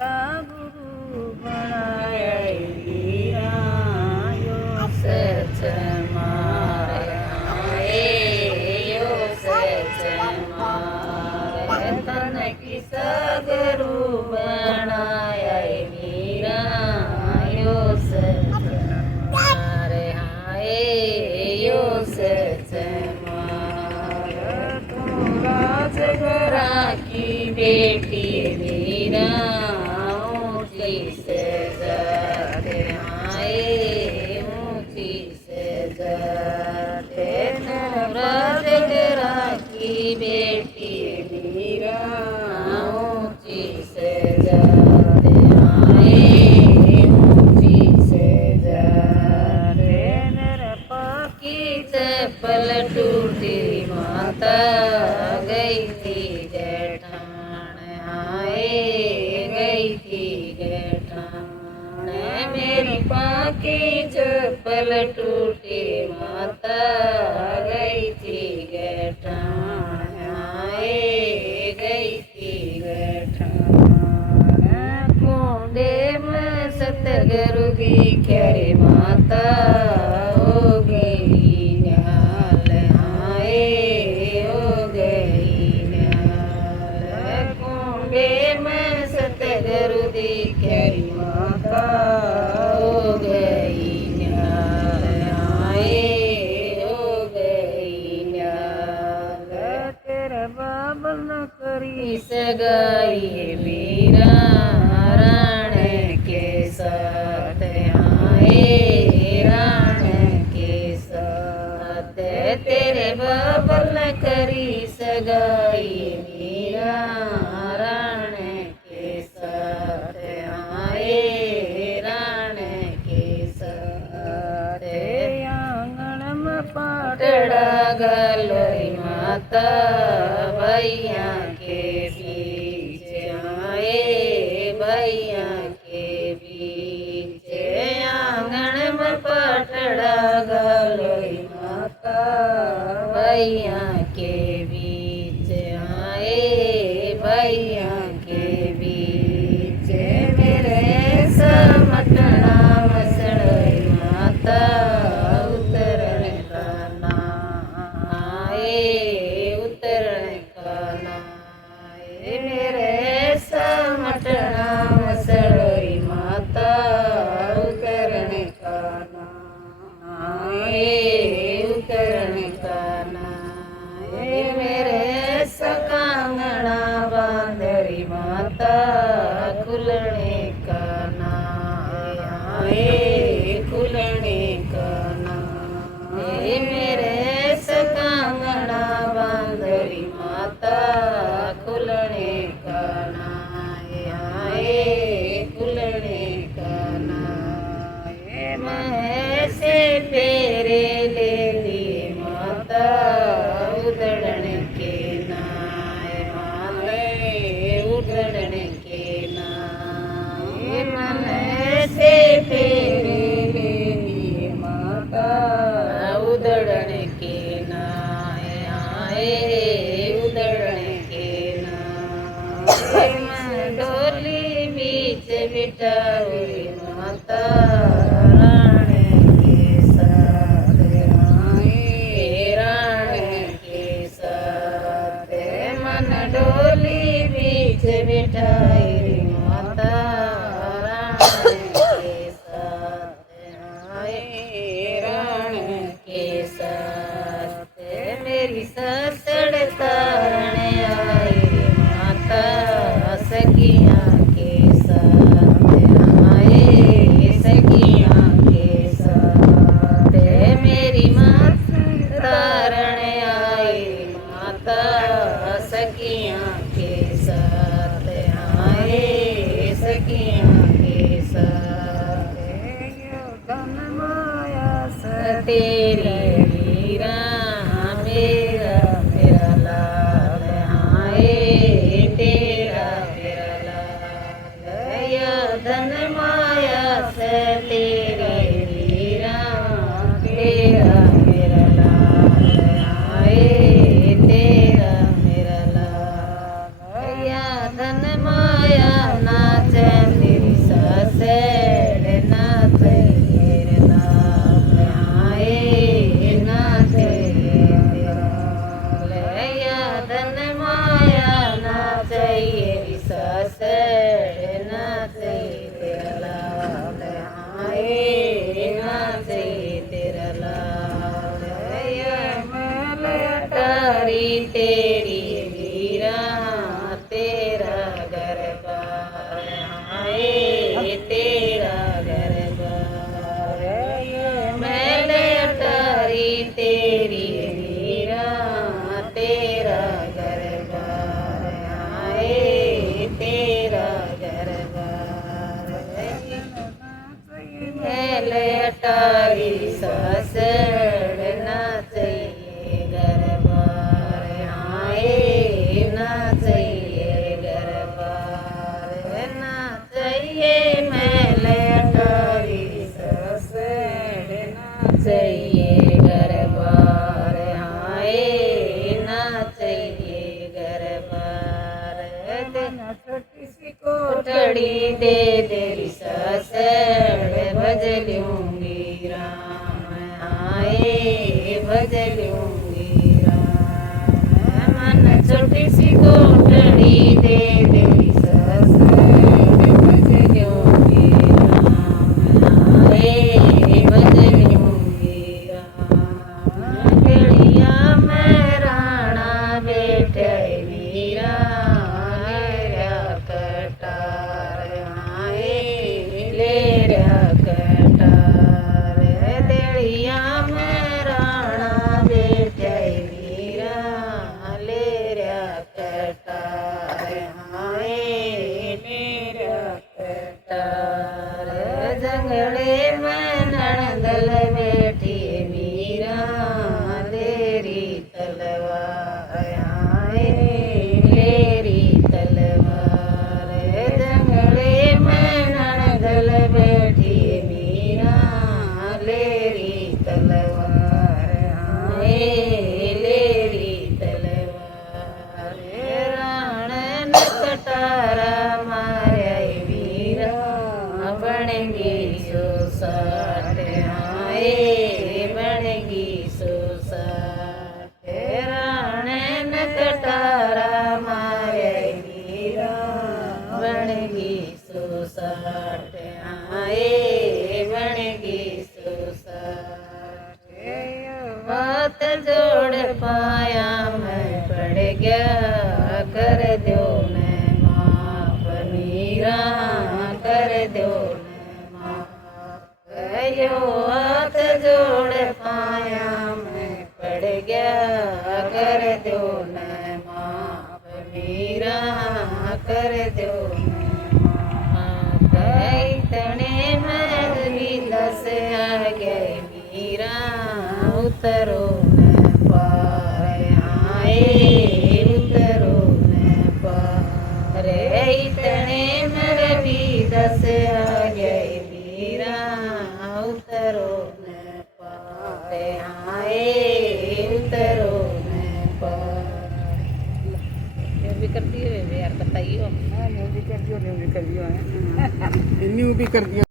का गुरु बनाया वीरा यो सच मारे आए यो सच मारे तन की सगुरु बनाया वीरा यो सच मारे आए यो सच मारे तू राजघरा की बेटी वीरा ऊंची से जाते आए ऊंची से जाते राजघरा की बेटी वीरा ऊंची से जाते आए ऊंची से जाते मेरे पाकी चप्पल टूटी माता गई थी जेठान आए गई थी जेठान मेरी पाकी चप्पल टूटी माता गई थी जेठान आए गई थी जेठान कुंडे में सतगुरु की क्यारी माता हो गई न्याल आए हो गई न्याल कुंडे में सतगुरु की क्यारी माता हो गई न्याल आए हो गई न्याल तेरा बाबल न करी सगाई वीरा राण के साथ आए राण के साथ तेरे बाबल न करी सगाई वीरा राण के साथ आए राण के साथ आंगन में पाटड़ा गलोई माता भैया के बीच आए भैया के बीच आंगन में पाटड़ा गलोई माता भैया के बीच आए भैया के बीच मेरे समटना मसड़ई माता उतरण का ना आए उतरण का ना आए मेरे समटना मसड़ई माता उतरण का ना आए उतरण का ना आए मेरे सकांगना बांदरी माता खुलने का ना आए खुलने का ना आए मेरे सकांगना बांदरी माता खुलने का ना आए खुलने का ना आए मैं से फेरे ले ली माता उधड़न के नाय माले उधड़न के नाय मन से फेरे ले ली माता उधड़न के नाय आए उधड़न के नाय मन डोली बीच बिठाई माता राण के साथ आए राण के साथ मन डोली बीच बिठाई माता राण के साथ आए राण के साथ मेरी ससड़ तारण आई माता सखियाँ के साथ आए सखियाँ के साथ मेरी माँ तारण आई माता सखियाँ के साथ आए सखियाँ के साथ धन माया तेरी वीरा मेरा तेरी मीरा तेरा दरबार आए तेरा दरबार मैंने अटारी तेरी मीरा तेरा दरबार आए तेरा दरबार मैंने अटारी सासड़ ना चाहिए दरबार आए ना चाहिए दरबार ना चाहिए मैंने अटारी सासड़ ना चाहिए दरबार आए ना चाहिए दरबार छोटी सी कोठड़ी दे तेरी सासड़ भज लूंगी राम आए भज लूंगी राम मन छोटी सी कोठड़ी दे तेरी सासड़ भज लूंगी राम आए भज लूंगी राम केड़िया मैं राणा बेटे मीरा लेरा कटार आए लेरा कटार देड़िया में राणा बेटे मीरा लेरा कटार आए लेरा कटार जंगले में नणदल बैठी मीरा लेरी तलवार आए लेरी तलवार जंगले में नणदल बैठी मीरा लेरी तलवार आए लेरी तलवार राण न कटारा मारे मीरा बनेगी सुसाट आए बनेगी सुसाट राण न कटारा मारे मीरा बनेगी सुसाट आए बनेगी सुसाट बात जोड़ पाया मैं पड़ गया कर दो न माफ मीरा कर दो न माफ यो हाथ जोड़ पाया मैं पड़ गया कर दो न माफ मीरा कर दो न माफ इतने में भी दस आ गए मीरा उतरो न पार आए उतरो न पार इतने में भी दस आ गए मीरा उतरो न पार आए उतरो न पार भी करती है यार बताइए न्यू भी कर दियो न्यू भी कर दियो है न्यू भी कर दियो